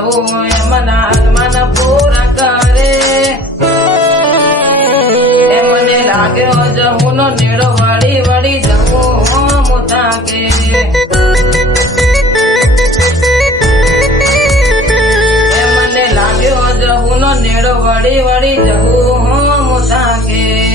જવું એમના મન પૂરા કરે એ મને લાગ્યો જવું નો નેડો વળી વળી જવું મોટા કે એ મને લાગ્યો જવું નો નેડો વળી વળી જવું મોટા કે